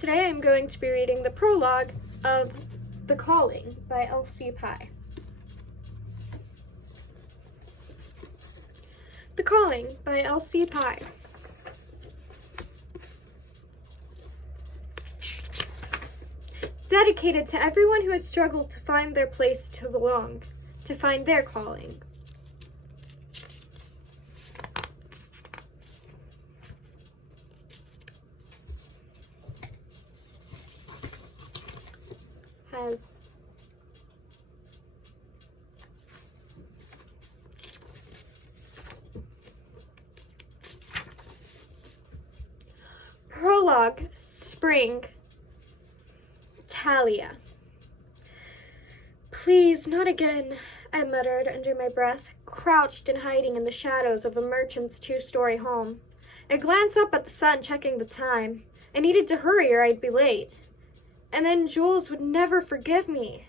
Today I'm going to be reading the prologue of The Calling by Elsie Pye. The Calling by Elsie Pye. Dedicated to everyone who has struggled to find their place to belong, to find their calling. Has Prologue, Spring, Talia. Please, not again, I muttered under my breath, crouched and hiding in the shadows of a merchant's two-story home. I glanced up at the sun, checking the time. I needed to hurry or I'd be late. And then Jules would never forgive me.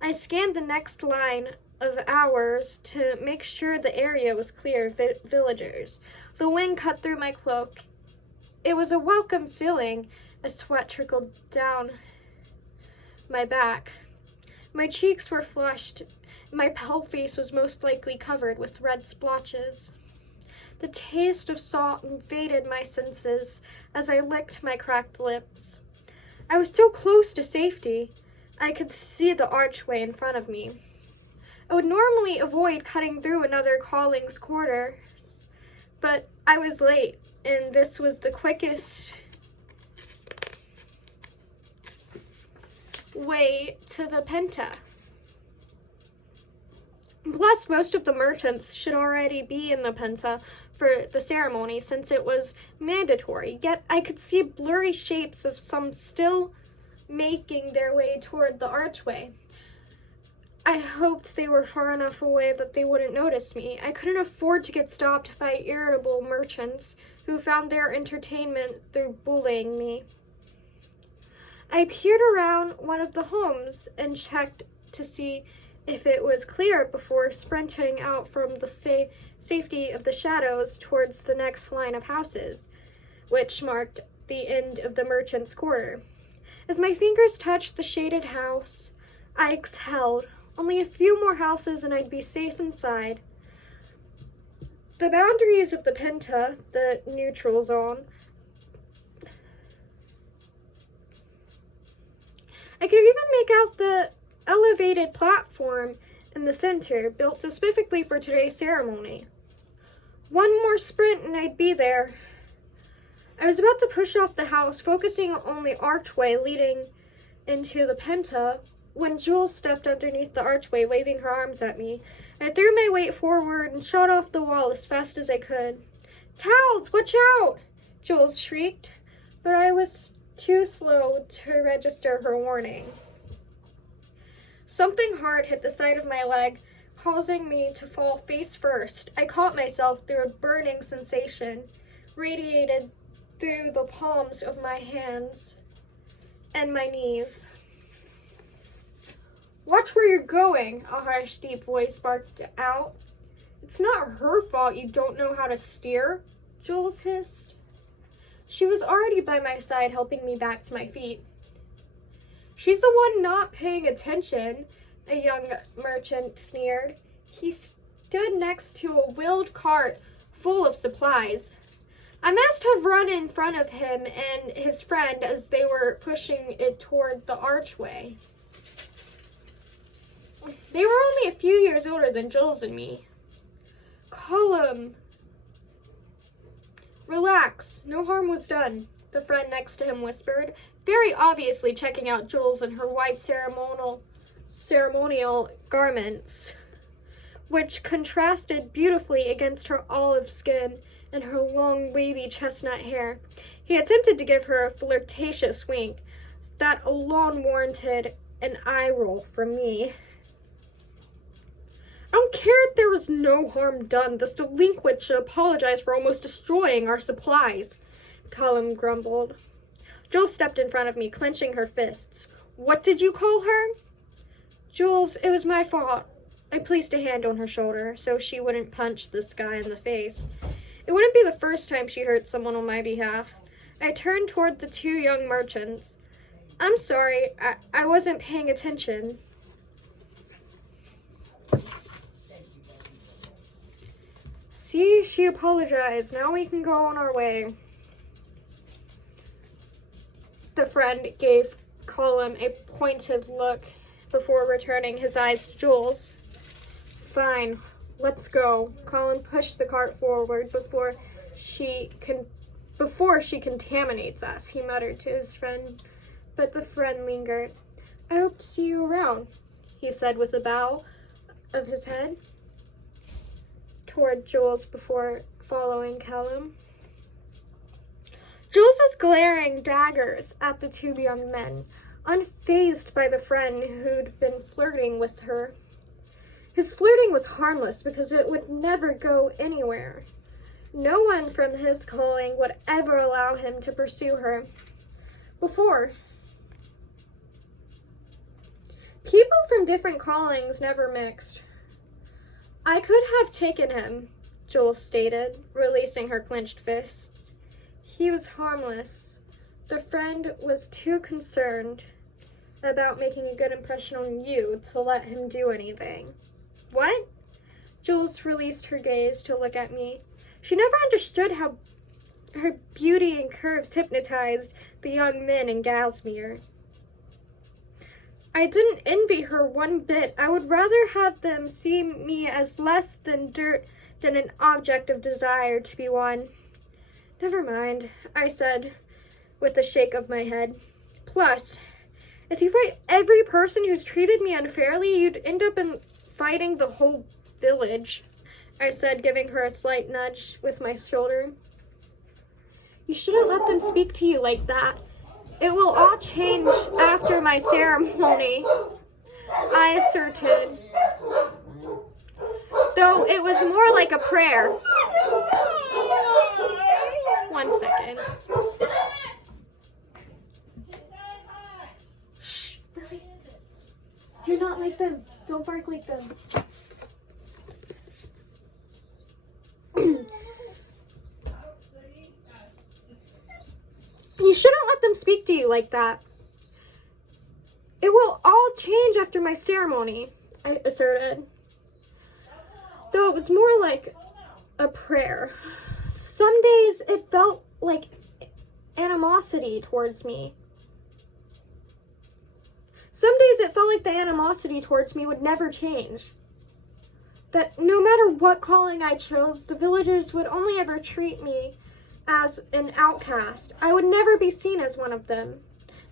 I scanned the next line of hours to make sure the area was clear of villagers. The wind cut through my cloak. It was a welcome feeling as sweat trickled down my back. My cheeks were flushed. My pale face was most likely covered with red splotches. The taste of salt invaded my senses as I licked my cracked lips. I was so close to safety. I could see the archway in front of me. I would normally avoid cutting through another calling's quarters, but I was late, and this was the quickest way to the Penta. Plus, most of the merchants should already be in the Penta for the ceremony since it was mandatory, yet I could see blurry shapes of some still making their way toward the archway. I hoped they were far enough away that they wouldn't notice me. I couldn't afford to get stopped by irritable merchants who found their entertainment through bullying me. I peered around one of the homes and checked to see if it was clear before sprinting out from the safety of the shadows towards the next line of houses, which marked the end of the merchant's quarter. As my fingers touched the shaded house, I exhaled. Only a few more houses and I'd be safe inside. The boundaries of the Penta, the neutral zone, I could even make out the elevated platform in the center, built specifically for today's ceremony. One more sprint and I'd be there. I was about to push off the house, focusing on the archway leading into the Penta, when Jules stepped underneath the archway, waving her arms at me. I threw my weight forward and shot off the wall as fast as I could. "Towels, watch out!" Jules shrieked, but I was too slow to register her warning. Something hard hit the side of my leg, causing me to fall face first. I caught myself through a burning sensation, radiated through the palms of my hands and my knees. "Watch where you're going," a harsh, deep voice barked out. "It's not her fault you don't know how to steer," Jules hissed. She was already by my side, helping me back to my feet. "She's the one not paying attention," a young merchant sneered. He stood next to a wheeled cart full of supplies. I must have run in front of him and his friend as they were pushing it toward the archway. They were only a few years older than Jules and me. "Colum, relax, no harm was done," the friend next to him whispered, very obviously checking out Jules in her white ceremonial garments, which contrasted beautifully against her olive skin and her long, wavy chestnut hair. He attempted to give her a flirtatious wink that alone warranted an eye roll from me. "I don't care if there was no harm done. This delinquent should apologize for almost destroying our supplies," Colum grumbled. Jules stepped in front of me, clenching her fists. "What did you call her?" "Jules, it was my fault." I placed a hand on her shoulder so she wouldn't punch this guy in the face. It wouldn't be the first time she hurt someone on my behalf. I turned toward the two young merchants. I'm sorry, I wasn't paying attention. See, she apologized. Now we can go on our way. The friend gave Colin a pointed look before returning his eyes to Jules. Fine, let's go. Colin pushed the cart forward before she contaminates us, he muttered to his friend. But the friend lingered. I hope to see you around, he said with a bow of his head toward Jules before following Callum. Jules was glaring daggers at the two young men, unfazed by the friend who'd been flirting with her. His flirting was harmless because it would never go anywhere. No one from his calling would ever allow him to pursue her. Before, people from different callings never mixed. I could have taken him, Jules stated, releasing her clenched fists. He was harmless. The friend was too concerned about making a good impression on you to let him do anything. What? Jules released her gaze to look at me. She never understood how her beauty and curves hypnotized the young men in Gasmere. I didn't envy her one bit. I would rather have them see me as less than dirt than an object of desire to be won. Never mind, I said with a shake of my head. Plus, if you fight every person who's treated me unfairly, you'd end up fighting the whole village, I said, giving her a slight nudge with my shoulder. You shouldn't let them speak to you like that. It will all change after my ceremony, I asserted, though it was more like a prayer. 1 second. Shh, Billy. You're not like them. Don't bark like them. You shouldn't let them speak to you like that. It will all change after my ceremony, I asserted, though it was more like a prayer. Some days it felt like animosity towards me. Some days it felt like the animosity towards me would never change. That no matter what calling I chose, the villagers would only ever treat me as an outcast. I would never be seen as one of them.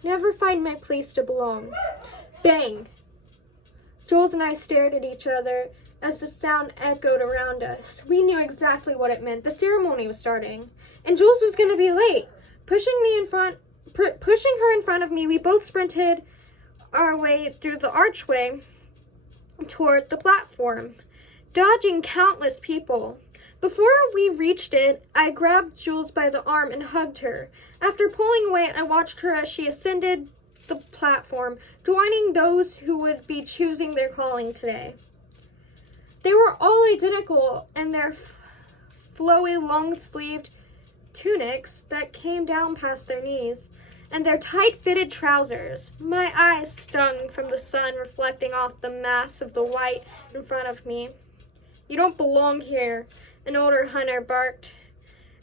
Never find my place to belong. Bang! Jules and I stared at each other as the sound echoed around us. We knew exactly what it meant. The ceremony was starting, and Jules was going to be late. Pushing her in front of me, we both sprinted our way through the archway toward the platform, dodging countless people. Before we reached it, I grabbed Jules by the arm and hugged her. After pulling away, I watched her as she ascended the platform, joining those who would be choosing their calling today. They were all identical in their flowy, long-sleeved tunics that came down past their knees, and their tight-fitted trousers. My eyes stung from the sun reflecting off the mass of the white in front of me. You don't belong here, an older hunter barked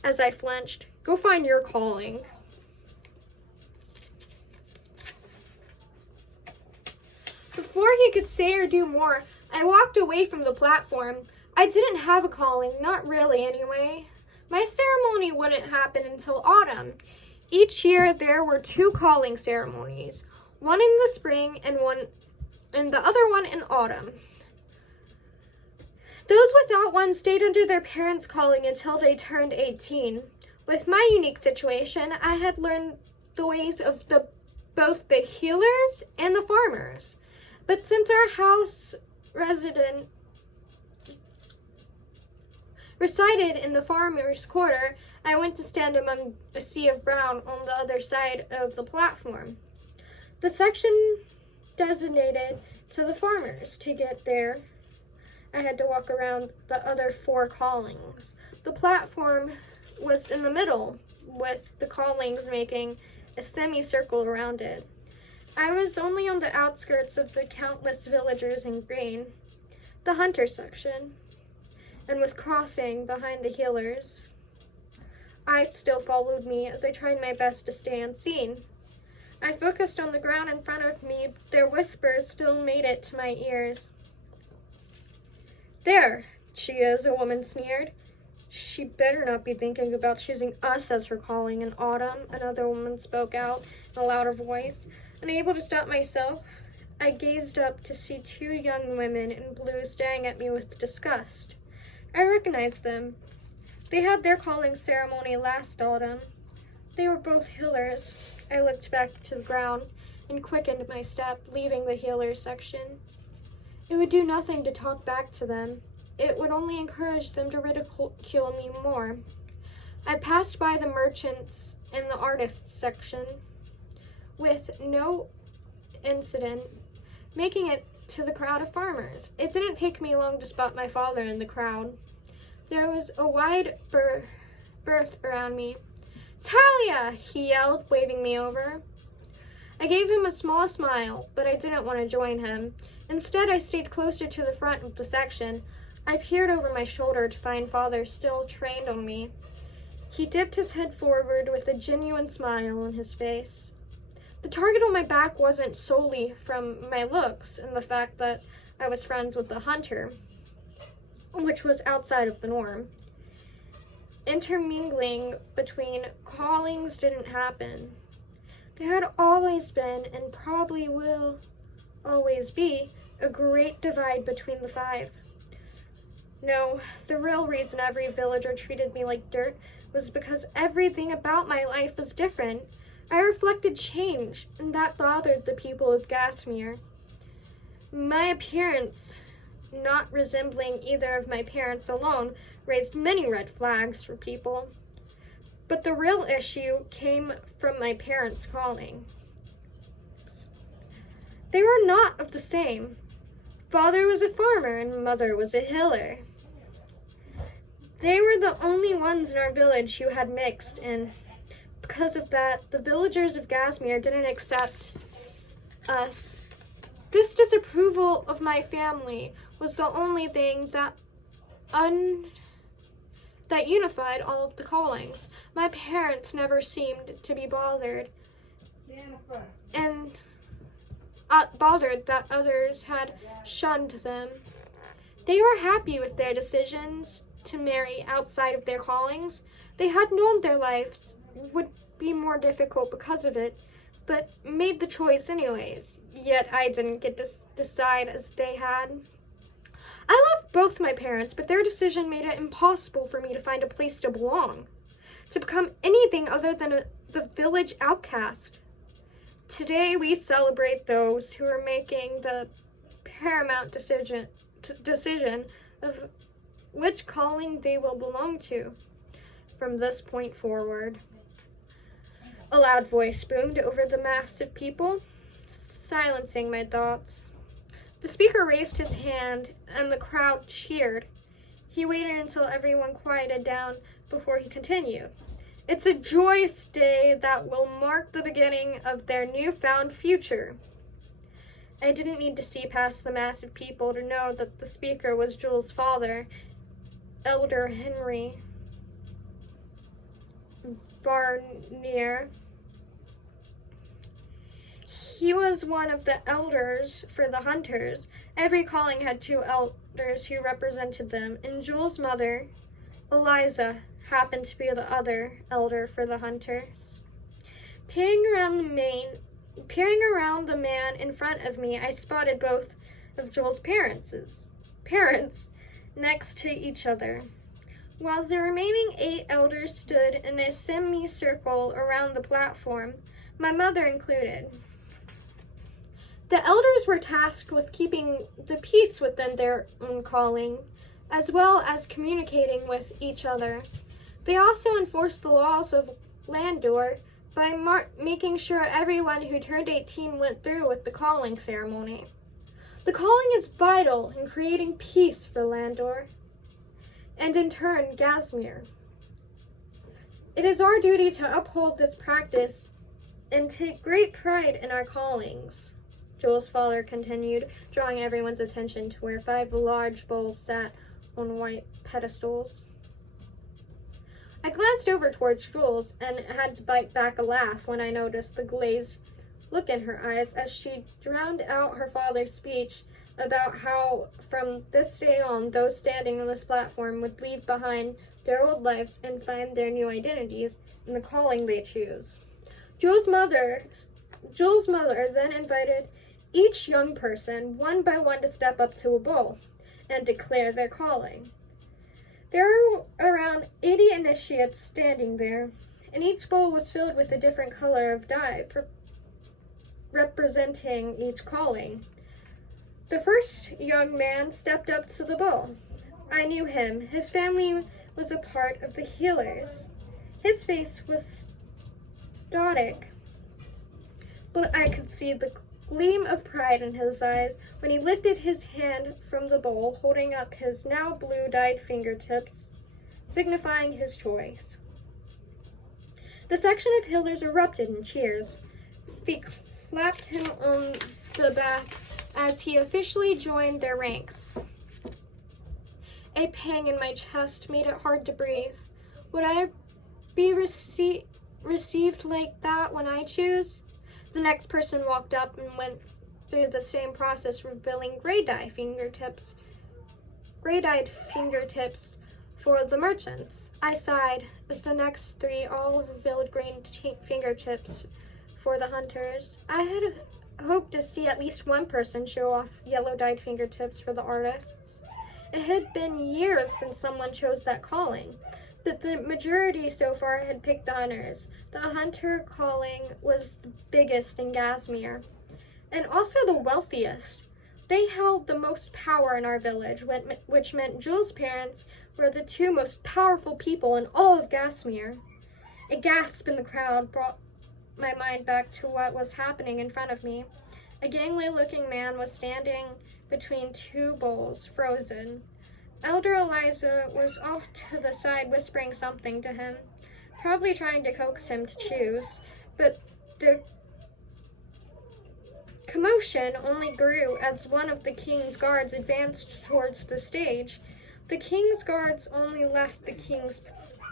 as I flinched. Go find your calling. Before he could say or do more, I walked away from the platform. I didn't have a calling, not really anyway. My ceremony wouldn't happen until autumn. Each year there were 2 calling ceremonies, one in the spring and the other one in autumn. Those without one stayed under their parents' calling until they turned 18. With my unique situation, I had learned the ways of both the healers and the farmers. But since our house resided in the farmer's quarter, I went to stand among a sea of brown on the other side of the platform. The section designated to the farmers. To get there, I had to walk around the other 4 callings. The platform was in the middle, with the callings making a semicircle around it. I was only on the outskirts of the countless villagers in green, the hunter section, and was crossing behind the healers. Eyes still followed me as I tried my best to stay unseen. I focused on the ground in front of me. Their whispers still made it to my ears. "There she is," a woman sneered. "She better not be thinking about choosing us as her calling in autumn," another woman spoke out in a louder voice. Unable to stop myself, I gazed up to see two young women in blue staring at me with disgust. I recognized them. They had their calling ceremony last autumn. They were both healers. I looked back to the ground and quickened my step, leaving the healer section. It would do nothing to talk back to them. It would only encourage them to ridicule me more. I passed by the merchants and the artists section with no incident, making it to the crowd of farmers. It didn't take me long to spot my father in the crowd. There was a wide berth around me. "Talia!" he yelled, waving me over. I gave him a small smile, but I didn't want to join him. Instead, I stayed closer to the front of the section. I peered over my shoulder to find Father still trained on me. He dipped his head forward with a genuine smile on his face. The target on my back wasn't solely from my looks and the fact that I was friends with the hunter, which was outside of the norm. Intermingling between callings didn't happen. There had always been, and probably will always be, a great divide between the five. No, the real reason every villager treated me like dirt was because everything about my life was different. I reflected change, and that bothered the people of Gasmere. My appearance, not resembling either of my parents alone, raised many red flags for people. But the real issue came from my parents' calling. They were not of the same. Father was a farmer and mother was a healer. They were the only ones in our village who had mixed, and because of that, the villagers of Gasmere didn't accept us. This disapproval of my family was the only thing that unified all of the callings. My parents never seemed to be bothered, and bothered that others had shunned them. They were happy with their decisions to marry outside of their callings. They had known their lives would be more difficult because of it, but made the choice anyways. Yet I didn't get to decide as they had. I loved both my parents, but their decision made it impossible for me to find a place to belong, to become anything other than the village outcast. Today we celebrate those who are making the paramount decision of which calling they will belong to from this point forward. A loud voice boomed over the mass of people, silencing my thoughts. The speaker raised his hand, and the crowd cheered. He waited until everyone quieted down before he continued. "It's a joyous day that will mark the beginning of their newfound future." I didn't need to see past the mass of people to know that the speaker was Jules' father, Elder Henry Barnier. He was one of the elders for the hunters. Every calling had two elders who represented them, and Jules' mother, Eliza, happened to be the other elder for the hunters. Peering around the man in front of me, I spotted both of Jules' parents next to each other, while the remaining 8 elders stood in a semicircle around the platform, my mother included. The elders were tasked with keeping the peace within their own calling, as well as communicating with each other. They also enforced the laws of Landor by making sure everyone who turned 18 went through with the calling ceremony. The calling is vital in creating peace for Landor, and in turn, Gasmere. It is our duty to uphold this practice and take great pride in our callings, Joel's father continued, drawing everyone's attention to where 5 large bowls sat on white pedestals. I glanced over towards Jules and had to bite back a laugh when I noticed the glazed look in her eyes as she drowned out her father's speech about how from this day on those standing on this platform would leave behind their old lives and find their new identities in the calling they choose. Jules' mother then invited each young person one by one to step up to a bowl and declare their calling. There were around 80 initiates standing there, and each bowl was filled with a different color of dye representing each calling. The first young man stepped up to the bowl. I knew him. His family was a part of the healers. His face was static, but I could see the gleam of pride in his eyes when he lifted his hand from the bowl, holding up his now blue-dyed fingertips, signifying his choice. The section of healers erupted in cheers. They clapped him on the back as he officially joined their ranks. A pang in my chest made it hard to breathe. Would I be received like that when I choose? The next person walked up and went through the same process, revealing gray-dyed fingertips for the merchants. I sighed as the next 3 all revealed green fingertips for the hunters. I had hoped to see at least one person show off yellow-dyed fingertips for the artists. It had been years since someone chose that calling, but the majority so far had picked the hunters. The hunter calling was the biggest in Gasmere, and also the wealthiest. They held the most power in our village, which meant Jules' parents were the 2 most powerful people in all of Gasmere. A gasp in the crowd brought my mind back to what was happening in front of me. A gangly-looking man was standing between 2 bowls, frozen. Elder Eliza was off to the side whispering something to him, probably trying to coax him to choose, but the commotion only grew as one of the king's guards advanced towards the stage. The king's guards only left the king's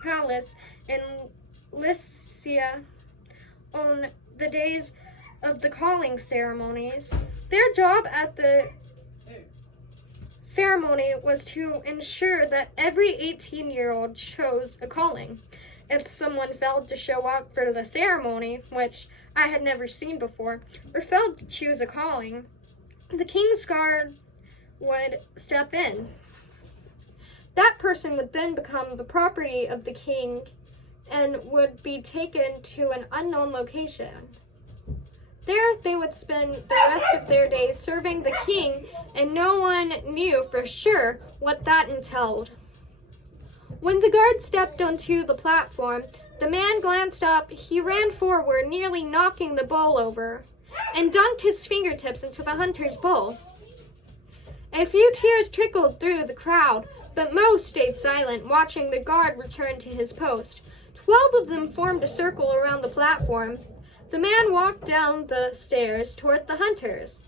palace in Lycia on the days of the calling ceremonies. Their job at the ceremony was to ensure that every 18-year-old chose a calling. If someone failed to show up for the ceremony, which I had never seen before, or failed to choose a calling, the king's guard would step in. That person would then become the property of the king and would be taken to an unknown location. There they would spend the rest of their days serving the king, and no one knew for sure what that entailed. When the guard stepped onto the platform, the man glanced up. He ran forward, nearly knocking the bowl over, and dunked his fingertips into the hunter's bowl. A few tears trickled through the crowd, but most stayed silent, watching the guard return to his post. 12 of them formed a circle around the platform. The man walked down the stairs toward the hunters.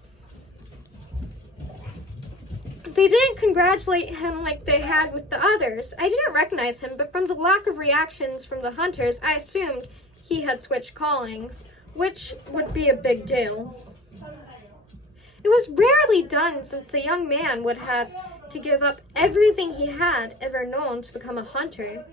They didn't congratulate him like they had with the others. I didn't recognize him, but from the lack of reactions from the hunters, I assumed he had switched callings, which would be a big deal. It was rarely done, since the young man would have to give up everything he had ever known to become a hunter.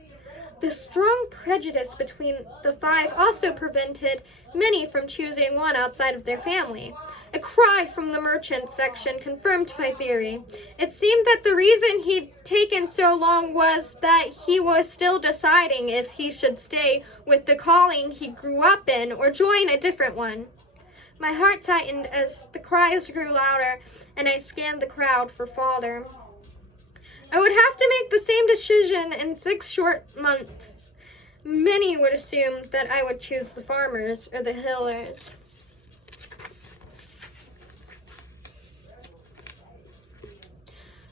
The strong prejudice between the 5 also prevented many from choosing one outside of their family. A cry from the merchant section confirmed my theory. It seemed that the reason he'd taken so long was that he was still deciding if he should stay with the calling he grew up in or join a different one. My heart tightened as the cries grew louder, and I scanned the crowd for father. I would have to make the same decision in 6 short months. Many would assume that I would choose the farmers or the healers.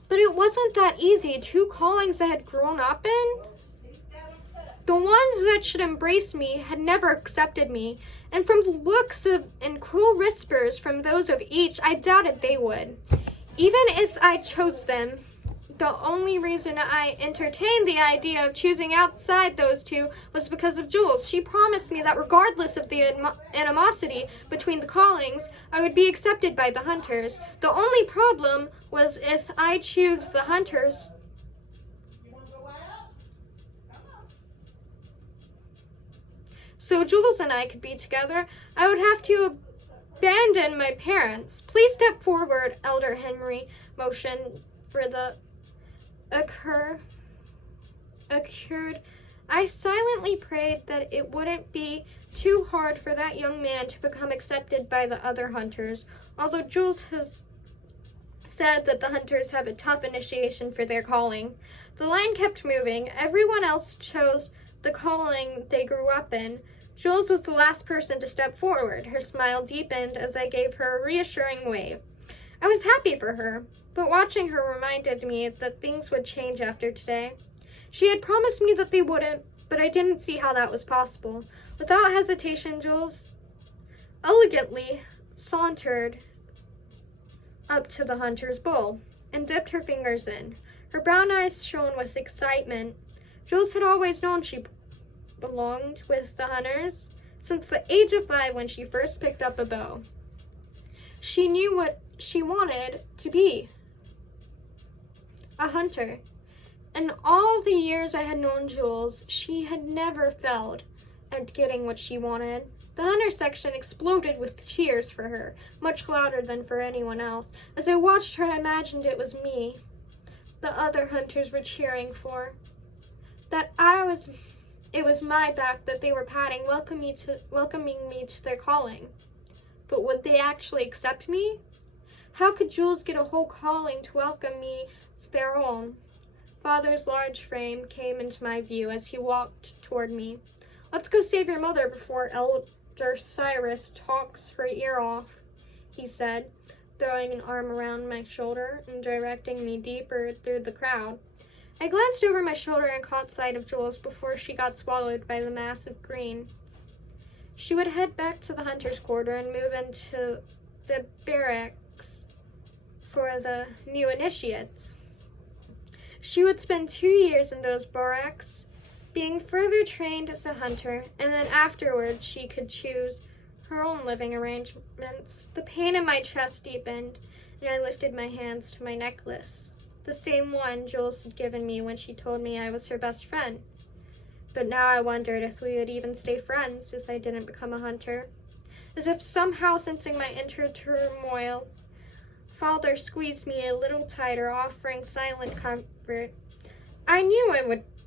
But it wasn't that easy. 2 callings I had grown up in? The ones that should embrace me had never accepted me, and from the looks and cruel whispers from those of each, I doubted they would. Even if I chose them, the only reason I entertained the idea of choosing outside those two was because of Jules. She promised me that regardless of the animosity between the callings, I would be accepted by the hunters. The only problem was if I choose the hunters, so Jules and I could be together, I would have to abandon my parents. Please step forward, Elder Henry motioned for the occurred. I silently prayed that it wouldn't be too hard for that young man to become accepted by the other hunters, although Jules has said that the hunters have a tough initiation for their calling. The line kept moving. Everyone else chose the calling they grew up in. Jules was the last person to step forward. Her smile deepened as I gave her a reassuring wave. I was happy for her, but watching her reminded me that things would change after today. She had promised me that they wouldn't, but I didn't see how that was possible. Without hesitation, Jules elegantly sauntered up to the hunter's bowl and dipped her fingers in. Her brown eyes shone with excitement. Jules had always known she belonged with the hunters since the age of 5 when she first picked up a bow. She knew what she wanted to be, a hunter. In all the years I had known Jules, she had never failed at getting what she wanted. The hunter section exploded with cheers for her, much louder than for anyone else. As I watched her, I imagined it was me the other hunters were cheering for. It was my back that they were patting, welcoming me to their calling. But would they actually accept me? How could Jules get a whole calling to welcome me as their own? Father's large frame came into my view as he walked toward me. Let's go save your mother before Elder Cyrus talks her ear off, he said, throwing an arm around my shoulder and directing me deeper through the crowd. I glanced over my shoulder and caught sight of Jules before she got swallowed by the mass of green. She would head back to the hunter's quarter and move into the barracks for the new initiates. She would spend 2 years in those barracks, being further trained as a hunter, and then afterwards she could choose her own living arrangements. The pain in my chest deepened, and I lifted my hands to my necklace, the same one Jules had given me when she told me I was her best friend. But now I wondered if we would even stay friends if I didn't become a hunter. As if somehow sensing my inner turmoil, Father squeezed me a little tighter, offering silent comfort. I knew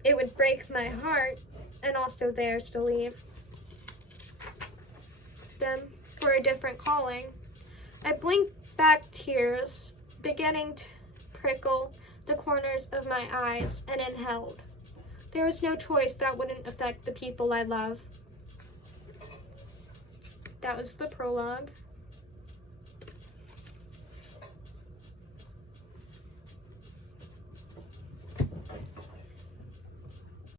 it would break my heart, and also theirs, to leave them for a different calling. I blinked back, tears beginning to prickle the corners of my eyes, and inhaled. There was no choice that wouldn't affect the people I love. That was the prologue.